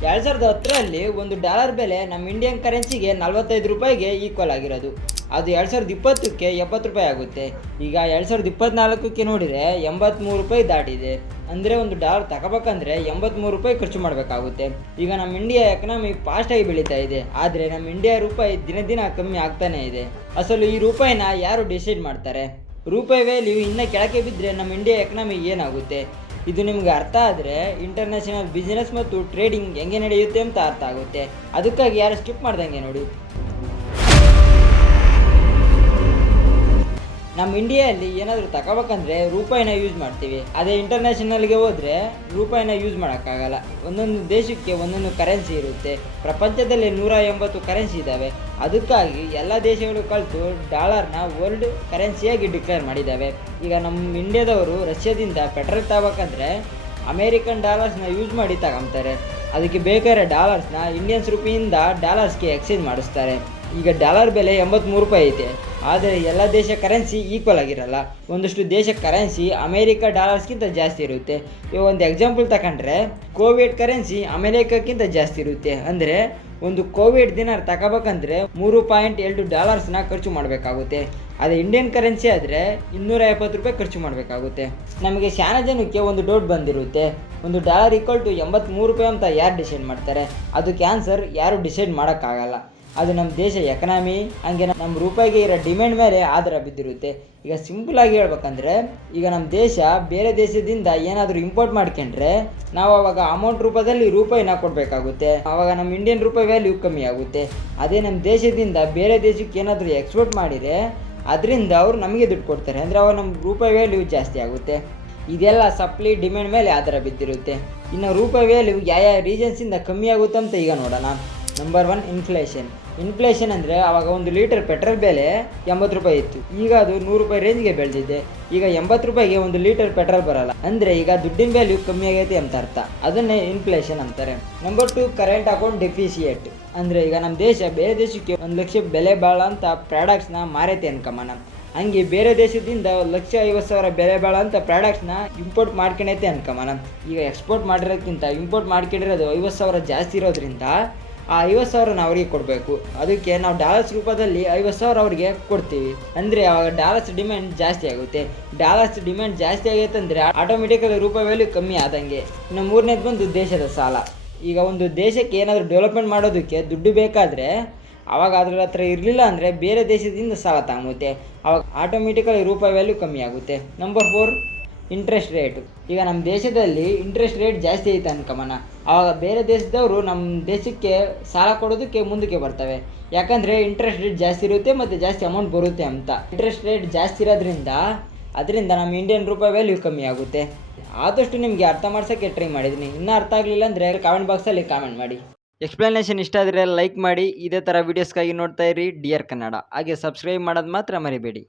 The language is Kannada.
2010ರಲ್ಲಿ ಒಂದು ಡಾಲರ್ ಬೆಲೆ ನಮ್ಮ ಇಂಡಿಯನ್ ಕರೆನ್ಸಿಗೆ 45 ರೂಪಾಯಿಗೆ ಈಕ್ವಲ್ ಆಗಿರೋದು. ಅದು 2020ಕ್ಕೆ 70 ರೂಪಾಯಿ ಆಗುತ್ತೆ. ಈಗ 2024ಕ್ಕೆ ನೋಡಿದರೆ 83 ರೂಪಾಯಿ ದಾಟಿದೆ. ಅಂದರೆ ಒಂದು ಡಾಲರ್ ತಗೋಬೇಕಂದ್ರೆ 83 ರೂಪಾಯಿ ಖರ್ಚು ಮಾಡಬೇಕಾಗುತ್ತೆ. ಈಗ ನಮ್ಮ ಇಂಡಿಯಾ ಎಕನಾಮಿ ಫಾಸ್ಟಾಗಿ ಬೆಳೀತಾ ಇದೆ, ಆದರೆ ನಮ್ಮ ಇಂಡಿಯಾ ರೂಪಾಯಿ ದಿನ ದಿನ ಕಮ್ಮಿ ಆಗ್ತಾನೇ ಇದೆ. ಅಸಲು ಈ ರೂಪಾಯಿನ ಯಾರು ಡಿಸೈಡ್ ಮಾಡ್ತಾರೆ? ರೂಪಾಯಿ ವ್ಯಾಲ್ಯೂ ಇನ್ನೂ ಕೆಳಗೆ ಬಿದ್ದರೆ ನಮ್ಮ ಇಂಡಿಯಾ ಎಕನಾಮಿ ಏನಾಗುತ್ತೆ? ಇದು ನಿಮ್ಗೆ ಅರ್ಥ ಆದರೆ ಇಂಟರ್ನ್ಯಾಷನಲ್ ಬಿಸ್ನೆಸ್ ಮತ್ತು ಟ್ರೇಡಿಂಗ್ ಹೆಂಗೆ ನಡೆಯುತ್ತೆ ಅಂತ ಅರ್ಥ ಆಗುತ್ತೆ. ಅದಕ್ಕಾಗಿ ಯಾರು ಸ್ಕಿಪ್ ಮಾಡ್ದಂಗೆ ನೋಡಿ. ನಮ್ಮ ಇಂಡಿಯಾದಲ್ಲಿ ಏನಾದರೂ ತಗೋಬೇಕಂದ್ರೆ ರೂಪಾಯಿನ ಯೂಸ್ ಮಾಡ್ತೀವಿ. ಅದೇ ಇಂಟರ್ನ್ಯಾಷನಲ್ಗೆ ಹೋದರೆ ರೂಪಾಯಿನ ಯೂಸ್ ಮಾಡೋಕ್ಕಾಗಲ್ಲ. ಒಂದೊಂದು ದೇಶಕ್ಕೆ ಒಂದೊಂದು ಕರೆನ್ಸಿ ಇರುತ್ತೆ. ಪ್ರಪಂಚದಲ್ಲಿ 180 ಕರೆನ್ಸಿ ಇದ್ದಾವೆ. ಅದಕ್ಕಾಗಿ ಎಲ್ಲ ದೇಶಗಳು ಕಲಿತು ಡಾಲರ್ನ ವರ್ಲ್ಡ್ ಕರೆನ್ಸಿಯಾಗಿ ಡಿಕ್ಲೇರ್ ಮಾಡಿದ್ದಾವೆ. ಈಗ ನಮ್ಮ ಇಂಡಿಯಾದವರು ರಷ್ಯಾದಿಂದ ಪೆಟ್ರೋಲ್ ತಗೋಬೇಕಂದ್ರೆ ಅಮೇರಿಕನ್ ಡಾಲರ್ಸ್ನ ಯೂಸ್ ಮಾಡಿ ತಗೊಂತಾರೆ. ಅದಕ್ಕೆ ಬೇಕಾದ್ರೆ ಡಾಲರ್ಸ್ನ ಇಂಡಿಯನ್ಸ್ ರೂಪಿಯಿಂದ ಡಾಲರ್ಸ್ಗೆ ಎಕ್ಸ್ಚೇಂಜ್ ಮಾಡಿಸ್ತಾರೆ. ಈಗ ಡಾಲರ್ ಬೆಲೆ 83 ರೂಪಾಯಿ ಐತೆ. ಆದರೆ ಎಲ್ಲ ದೇಶ ಕರೆನ್ಸಿ ಈಕ್ವಲ್ ಆಗಿರಲ್ಲ. ಒಂದಷ್ಟು ದೇಶ ಕರೆನ್ಸಿ ಅಮೇರಿಕ ಡಾಲರ್ಸ್ಗಿಂತ ಜಾಸ್ತಿ ಇರುತ್ತೆ. ಇವಾಗ ಒಂದು ಎಕ್ಸಾಂಪಲ್ ತಗೊಂಡ್ರೆ ಕೋವಿಡ್ ಕರೆನ್ಸಿ ಅಮೇರಿಕಕ್ಕಿಂತ ಜಾಸ್ತಿ ಇರುತ್ತೆ. ಅಂದರೆ ಒಂದು ಕೋವಿಡ್ ದಿನಾರ್ ತಗೋಬೇಕಂದ್ರೆ $3.2 ಖರ್ಚು ಮಾಡಬೇಕಾಗುತ್ತೆ. ಅದೇ ಇಂಡಿಯನ್ ಕರೆನ್ಸಿ ಆದರೆ 270 ರೂಪಾಯಿ ಖರ್ಚು ಮಾಡಬೇಕಾಗುತ್ತೆ. ನಮಗೆ ಶಾನ ಜನಕ್ಕೆ ಒಂದು ಡೌಟ್ ಬಂದಿರುತ್ತೆ, ಒಂದು ಡಾಲರ್ ಈಕ್ವಲ್ ಟು 83 ರೂಪಾಯಿ ಅಂತ ಯಾರು ಡಿಸೈಡ್ ಮಾಡ್ತಾರೆ? ಅದು ಕ್ಯಾನ್ಸರ್ ಯಾರು ಡಿಸೈಡ್ ಮಾಡೋಕ್ಕಾಗಲ್ಲ. ಅದು ನಮ್ಮ ದೇಶ ಎಕನಾಮಿ ಹಂಗೆ ನಮ್ಮ ರೂಪಾಯಿಗೆ ಇರೋ ಡಿಮ್ಯಾಂಡ್ ಮೇಲೆ ಆಧಾರ ಬಿದ್ದಿರುತ್ತೆ. ಈಗ ಸಿಂಪಲಾಗಿ ಹೇಳ್ಬೇಕಂದ್ರೆ, ಈಗ ನಮ್ಮ ದೇಶ ಬೇರೆ ದೇಶದಿಂದ ಏನಾದರೂ ಇಂಪೋರ್ಟ್ ಮಾಡ್ಕೊಂಡ್ರೆ ನಾವು ಅವಾಗ ಅಮೌಂಟ್ ರೂಪದಲ್ಲಿ ರೂಪಾಯಿನ ಕೊಡಬೇಕಾಗುತ್ತೆ. ಆವಾಗ ನಮ್ಮ ಇಂಡಿಯನ್ ರೂಪಾಯಿ ವ್ಯಾಲ್ಯೂ ಕಮ್ಮಿ ಆಗುತ್ತೆ. ಅದೇ ನಮ್ಮ ದೇಶದಿಂದ ಬೇರೆ ದೇಶಕ್ಕೆ ಏನಾದರೂ ಎಕ್ಸ್ಪೋರ್ಟ್ ಮಾಡಿದರೆ ಅದರಿಂದ ಅವರು ನಮಗೆ ದುಡ್ಡು ಕೊಡ್ತಾರೆ. ಅಂದರೆ ಅವಾಗ ನಮ್ಮ ರೂಪಾಯಿ ವ್ಯಾಲ್ಯೂ ಜಾಸ್ತಿ ಆಗುತ್ತೆ. ಇದೆಲ್ಲ ಸಪ್ಲೈ ಡಿಮ್ಯಾಂಡ್ ಮೇಲೆ ಆಧಾರ ಬಿದ್ದಿರುತ್ತೆ. ಇನ್ನು ರೂಪಾಯಿ ವ್ಯಾಲ್ಯೂ ಯಾವ ರೀಸನ್ಸಿಂದ ಕಮ್ಮಿ ಆಗುತ್ತೆ ಅಂತ ಈಗ ನೋಡೋಣ. ನಂಬರ್ 1, ಇನ್ಫ್ಲೇಷನ್ ಅಂದರೆ ಆವಾಗ 1 ಲೀಟರ್ ಪೆಟ್ರೋಲ್ ಬೆಲೆ 80 ರೂಪಾಯಿ ಇತ್ತು. ಈಗ ಅದು 100 ರೂಪಾಯಿ ರೇಂಜ್ಗೆ ಬೆಳೆದಿದೆ. ಈಗ 80 ರೂಪಾಯಿಗೆ 1 ಲೀಟರ್ ಪೆಟ್ರೋಲ್ ಬರಲ್ಲ. ಅಂದರೆ ಈಗ ದುಡ್ಡಿನ ವ್ಯಾಲ್ಯೂ ಕಮ್ಮಿ ಆಗೈತೆ ಅಂತ ಅರ್ಥ. ಅದನ್ನೇ ಇನ್ಫ್ಲೇಷನ್ ಅಂತಾರೆ. Number 2, current account deficit. ಅಂದರೆ ಈಗ ನಮ್ಮ ದೇಶ ಬೇರೆ ದೇಶಕ್ಕೆ 1 ಲಕ್ಷ ಬೆಲೆ ಬಾಳಂತ ಪ್ರಾಡಕ್ಟ್ಸ್ನ ಮಾರೈತೆ ಅನ್ಕಮನ. ಹಂಗೆ ಬೇರೆ ದೇಶದಿಂದ 1,50,000 ಬೆಲೆ ಬಾಳಂತ ಪ್ರಾಡಕ್ಟ್ಸ್ನ ಇಂಪೋರ್ಟ್ ಮಾಡ್ಕೊಂಡೈತೆ ಅನ್ಕಮನ. ಈಗ ಎಕ್ಸ್ಪೋರ್ಟ್ ಮಾಡಿರೋದಕ್ಕಿಂತ ಇಂಪೋರ್ಟ್ ಮಾಡ್ಕೊಂಡಿರೋದು 50,000 ಜಾಸ್ತಿ ಇರೋದ್ರಿಂದ ಆ 50,000 ಅವರಿಗೆ ಕೊಡಬೇಕು. ಅದಕ್ಕೆ ನಾವು ಡಾಲರ್ಸ್ ರೂಪದಲ್ಲಿ 50,000 ಅವರಿಗೆ ಕೊಡ್ತೀವಿ. ಅಂದರೆ ಆವಾಗ ಡಾಲರ್ಸ್ ಡಿಮ್ಯಾಂಡ್ ಜಾಸ್ತಿ ಆಗುತ್ತೆ. ಡಾಲರ್ಸ್ ಡಿಮ್ಯಾಂಡ್ ಜಾಸ್ತಿ ಆಗೈತೆ ಅಂದರೆ ಆಟೋಮೆಟಿಕಲಿ ರೂಪಾಯಿ ವ್ಯಾಲ್ಯೂ ಕಮ್ಮಿ ಆದಂಗೆ. ಇನ್ನು 3ನೇದು ಬಂದು ದೇಶದ ಸಾಲ. ಈಗ ಒಂದು ದೇಶಕ್ಕೆ ಏನಾದರೂ ಡೆವಲಪ್ಮೆಂಟ್ ಮಾಡೋದಕ್ಕೆ ದುಡ್ಡು ಬೇಕಾದರೆ ಆವಾಗ ಅದ್ರ ಹತ್ರ ಇರಲಿಲ್ಲ ಅಂದರೆ ಬೇರೆ ದೇಶದಿಂದ ಸಾಲ ತಗೊಂಬುತ್ತೆ. ಆವಾಗ ಆಟೋಮೆಟಿಕಲಿ ರೂಪಾಯಿ ವ್ಯಾಲ್ಯೂ ಕಮ್ಮಿ ಆಗುತ್ತೆ. Number 4, interest rate. ಈಗ ನಮ್ಮ ದೇಶದಲ್ಲಿ ಇಂಟ್ರೆಸ್ಟ್ ರೇಟ್ ಜಾಸ್ತಿ ಐತೆ ಅನ್ಕಮನ. ಆವಾಗ ಬೇರೆ ದೇಶದವರು ನಮ್ಮ ದೇಶಕ್ಕೆ ಸಾಲ ಕೊಡೋದಕ್ಕೆ ಮುಂದಕ್ಕೆ ಬರ್ತವೆ. ಯಾಕಂದರೆ ಇಂಟ್ರೆಸ್ಟ್ ರೇಟ್ ಜಾಸ್ತಿ ಇರುತ್ತೆ ಮತ್ತು ಜಾಸ್ತಿ ಅಮೌಂಟ್ ಬರುತ್ತೆ ಅಂತ. ಇಂಟ್ರೆಸ್ಟ್ ರೇಟ್ ಜಾಸ್ತಿ ಇರೋದ್ರಿಂದ ಅದರಿಂದ ನಮ್ಮ ಇಂಡಿಯನ್ ರೂಪಾಯಿ ವ್ಯಾಲ್ಯೂ ಕಮ್ಮಿ ಆಗುತ್ತೆ. ಆದಷ್ಟು ನಿಮಗೆ ಅರ್ಥ ಮಾಡ್ಸೋಕ್ಕೆ ಟ್ರೈ ಮಾಡಿದ್ದೀನಿ. ಇನ್ನೂ ಅರ್ಥ ಆಗಲಿಲ್ಲ ಅಂದರೆ ಕಾಮೆಂಟ್ ಬಾಕ್ಸಲ್ಲಿ ಕಾಮೆಂಟ್ ಮಾಡಿ. ಎಕ್ಸ್ಪ್ಲನೇಷನ್ ಇಷ್ಟ ಆದರೆ ಲೈಕ್ ಮಾಡಿ. ಇದೇ ಥರ ವೀಡಿಯೋಸ್ಗಾಗಿ ನೋಡ್ತಾ ಇರಿ ಡಿಯರ್ ಕನ್ನಡ. ಹಾಗೆ ಸಬ್ಸ್ಕ್ರೈಬ್ ಮಾಡೋದು ಮಾತ್ರ ಮರಿಬೇಡಿ.